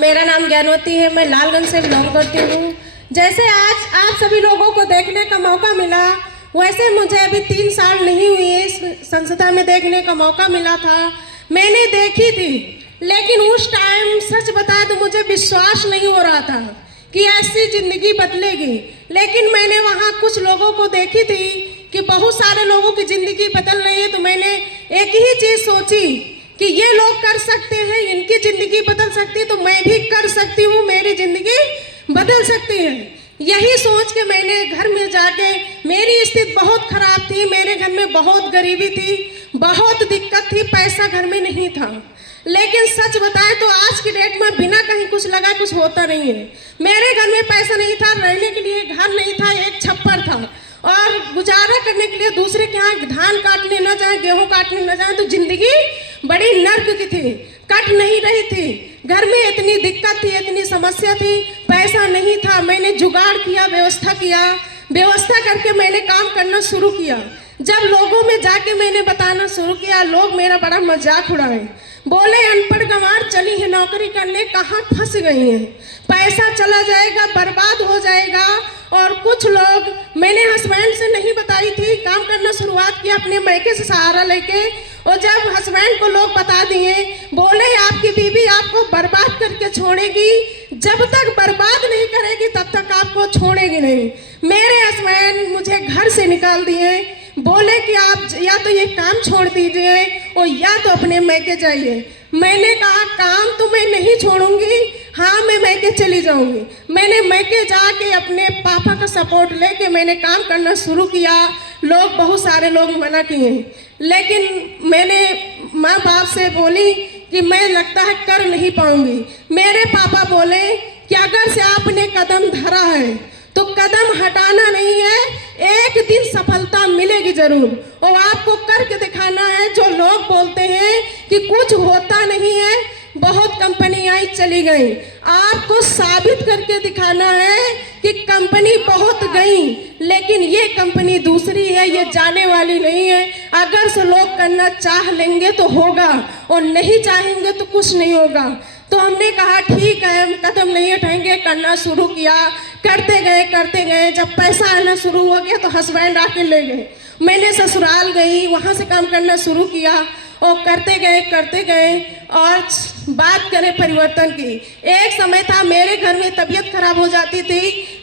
मेरा नाम ज्ञानवती है, मैं लालगंज से बिलोंग करती हूँ। जैसे आज आप सभी लोगों को देखने का मौका मिला, वैसे मुझे अभी 3 साल नहीं हुए इस संस्था में देखने का मौका मिला था। मैंने देखी थी, लेकिन उस टाइम सच बताया तो मुझे विश्वास नहीं हो रहा था कि ऐसी ज़िंदगी बदलेगी। लेकिन मैंने वहाँ कुछ लोगों को देखी थी कि बहुत सारे लोगों की ज़िंदगी बदल रही है, तो मैंने एक ही चीज़ सोची कि ये लोग कर सकते हैं, इनकी ज़िंदगी बदल सकती है, तो मैं भी कर सकती हूँ, मेरी ज़िंदगी बदल सकती है। यही सोच के मैंने घर में जाके, मेरी स्थिति बहुत ख़राब थी, मेरे घर में बहुत गरीबी थी, बहुत दिक्कत थी, पैसा घर में नहीं था। लेकिन सच बताएं तो आज की डेट में बिना कहीं कुछ लगा कुछ होता नहीं है। मेरे घर में पैसा नहीं था, रहने के लिए घर नहीं था, एक छप्पर था, और गुजारा करने के लिए दूसरे के यहाँ धान काटने न जाए, गेहूँ काटने न जाए, तो जिंदगी बड़ी नर्क की थी, कट नहीं रही थी। घर में इतनी दिक्कत थी, इतनी समस्या थी, पैसा नहीं था। मैंने जुगाड़ किया, व्यवस्था करके मैंने काम करना शुरू किया। जब लोगों में जाके मैंने बताना शुरू किया, लोग मेरा बड़ा मजाक उड़ाए, बोले अनपढ़ गंवार चली है नौकरी करने, कहाँ फंस गई हैं, पैसा चला जाएगा, बर्बाद हो जाएगा। और कुछ लोग, मैंने हस्बैंड से नहीं बताई थी, काम करना शुरुआत किया अपने मैके से सहारा लेके, और जब हस्बैंड को लोग बता दिए, बोले आपकी बीवी आपको बर्बाद करके छोड़ेगी, जब तक बर्बाद नहीं करेगी तब तक आपको छोड़ेगी नहीं। मेरे हस्बैंड मुझे घर से निकाल दिए, बोले कि आप या तो ये काम छोड़ दीजिए और या तो अपने मैके जाइए। मैंने कहा काम तो मैं नहीं छोड़ूंगी, हाँ मैं मैके चली जाऊंगी। मैंने मैके जाके अपने पापा का सपोर्ट लेके मैंने काम करना शुरू किया। लोग, बहुत सारे लोग मना किए, लेकिन मैंने माँ बाप से बोली कि मैं लगता है कर नहीं पाऊंगी। मेरे पापा बोले कि अगर से आपने कदम धरा है तो कदम हटाना नहीं है, एक दिन सफलता मिलेगी जरूर, और आपको करके दिखाना है। जो लोग बोलते हैं कि कुछ होता नहीं है, बहुत कंपनी आई चली गई, आपको साबित करके दिखाना है कि कंपनी बहुत गई, लेकिन ये कंपनी दूसरी है, ये जाने वाली नहीं है। अगर से लोग करना चाह लेंगे तो होगा, और नहीं चाहेंगे तो कुछ नहीं होगा। तो हमने कहा ठीक है, हम कदम नहीं उठाएंगे, करना शुरू किया, करते गए। जब पैसा आना शुरू हो गया तो हस्बैंड आके ले गए। मैंने ससुराल गई, वहाँ से काम करना शुरू किया, और करते गए। और बात करें परिवर्तन की, एक समय था मेरे घर में तबीयत खराब हो जाती थी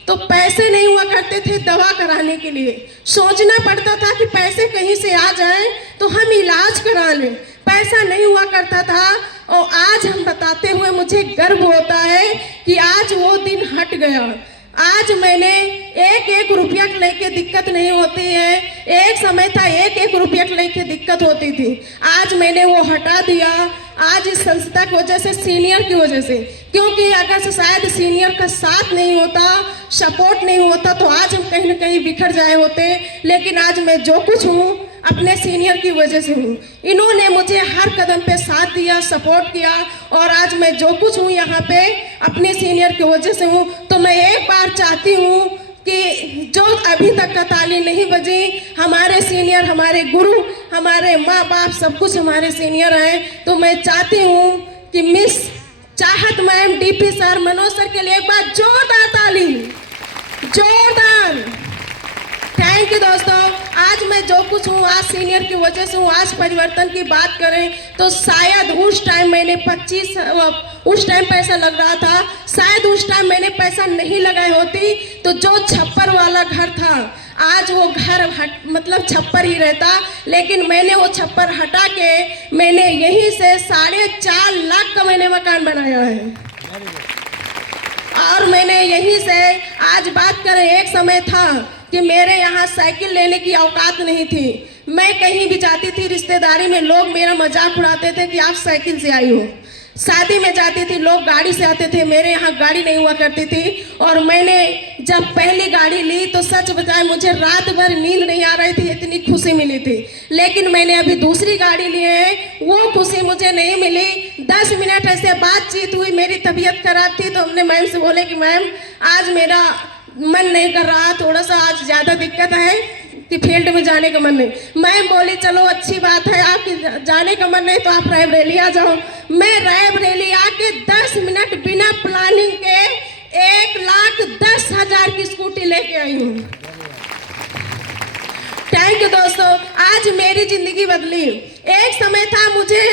तो पैसे नहीं हुआ करते थे दवा कराने के लिए। सोचना पड़ता था कि पैसे कहीं से आ जाएं तो हम इलाज करा लें, पैसा नहीं हुआ करता था। और आज हम बताते हुए मुझे गर्व होता है कि आज वो दिन हट गया। आज मैंने एक रुपया के लेके दिक्कत नहीं होती है। एक समय था एक रुपया के लेके दिक्कत होती थी, आज मैंने वो हटा दिया। आज इस संस्था की वजह से, सीनियर की वजह से, क्योंकि अगर से शायद सीनियर का साथ नहीं होता, सपोर्ट नहीं होता, तो आज हम कहीं ना कहीं बिखर जाए होते। लेकिन आज मैं जो कुछ हूँ अपने सीनियर की वजह से हूँ। इन्होंने मुझे हर कदम पे साथ दिया, सपोर्ट किया, और आज मैं जो कुछ हूँ यहाँ पे अपने सीनियर की वजह से हूँ। तो मैं एक बार चाहती हूँ कि जो अभी तक का ताली नहीं बजी, हमारे सीनियर, हमारे गुरु, हमारे माँ बाप, सब कुछ हमारे सीनियर हैं। तो मैं चाहती हूँ कि मिस चाहत ma'am, DP sir, Manoj sir के लिए एक बार जोरदार ताली, जोरदार। थैंक यू दोस्तों। आज मैं जो कुछ हूँ आज सीनियर की वजह से हूँ। आज परिवर्तन की बात करें तो शायद उस टाइम मैंने उस टाइम पैसा लग रहा था, शायद उस टाइम मैंने पैसा नहीं लगाई होती तो जो छप्पर वाला घर था आज वो घर मतलब छप्पर ही रहता। लेकिन मैंने वो छप्पर हटा के मैंने यहीं से 4.5 लाख का मैंने मकान बनाया है। और मैंने यहीं से, आज बात करें, एक समय था कि मेरे यहाँ साइकिल लेने की औकात नहीं थी। मैं कहीं भी जाती थी रिश्तेदारी में, लोग मेरा मजाक उड़ाते थे कि आप साइकिल से आई हो। शादी में जाती थी, लोग गाड़ी से आते थे, मेरे यहाँ गाड़ी नहीं हुआ करती थी। और मैंने जब पहली गाड़ी ली तो सच बताए मुझे रात भर नींद नहीं आ रही थी, इतनी खुशी मिली थी। लेकिन मैंने अभी दूसरी गाड़ी ली है, वो खुशी मुझे नहीं मिली। 10 मिनट ऐसे बातचीत हुई, मेरी तबीयत खराब थी तो हमने मैम से बोले कि मैम आज मेरा मन नहीं कर रहा, थोड़ा सा आज ज़्यादा दिक्कत है कि फील्ड में जाने का मन नहीं। मैम बोली चलो अच्छी बात है, आपकी जाने का मन नहीं तो आप रायबरेली आ जाओ। मैं रायबरेली आके 10 मिनट बिना प्लानिंग के 1,10,000 की स्कूटी लेके आई हूँ। थैंक यू दोस्तों, आज मेरी जिंदगी बदली। एक समय था मुझे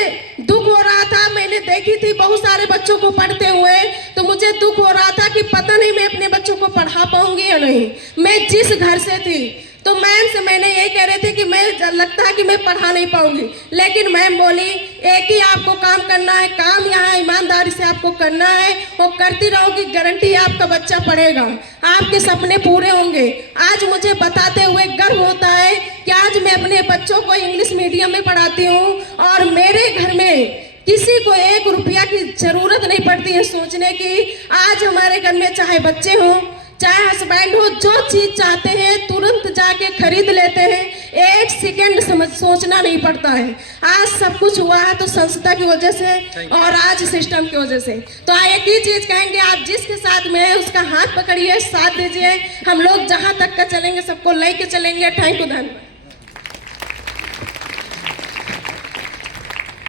दुख हो रहा था, मैंने देखी थी बहुत सारे बच्चों को पढ़ते हुए, तो मुझे दुख हो रहा था कि पता नहीं मैं अपने बच्चों को पढ़ा पाऊंगी या नहीं। मैं जिस घर से थी तो मैम से मैंने यही कह रहे थे कि मैं लगता है कि मैं पढ़ा नहीं पाऊंगी, लेकिन मैम बोली एक ही आपको काम करना है, काम यहाँ ईमानदारी से आपको करना है, वो करती रहोगी, गारंटी आपका बच्चा पढ़ेगा, आपके सपने पूरे होंगे। आज मुझे बताते हुए गर्व होता है कि आज मैं अपने बच्चों को इंग्लिश मीडियम में पढ़ाती हूँ और मेरे घर में किसी को 1 रुपया की जरूरत नहीं पड़ती है सोचने की। आज हमारे घर में चाहे बच्चे हों चाहे हस्बैंड हो, जो चीज चाहते हैं तुरंत जाके खरीद लेते हैं, 1 सेकंड सोचना नहीं पड़ता है। आज सब कुछ हुआ है तो संस्था की वजह से और आज सिस्टम की वजह से। तो एक ही चीज कहेंगे, आप जिसके साथ में है उसका हाथ पकड़िए, साथ दीजिए, हम लोग जहां तक का चलेंगे सबको लेके चलेंगे। थैंक यू, धन्यवाद।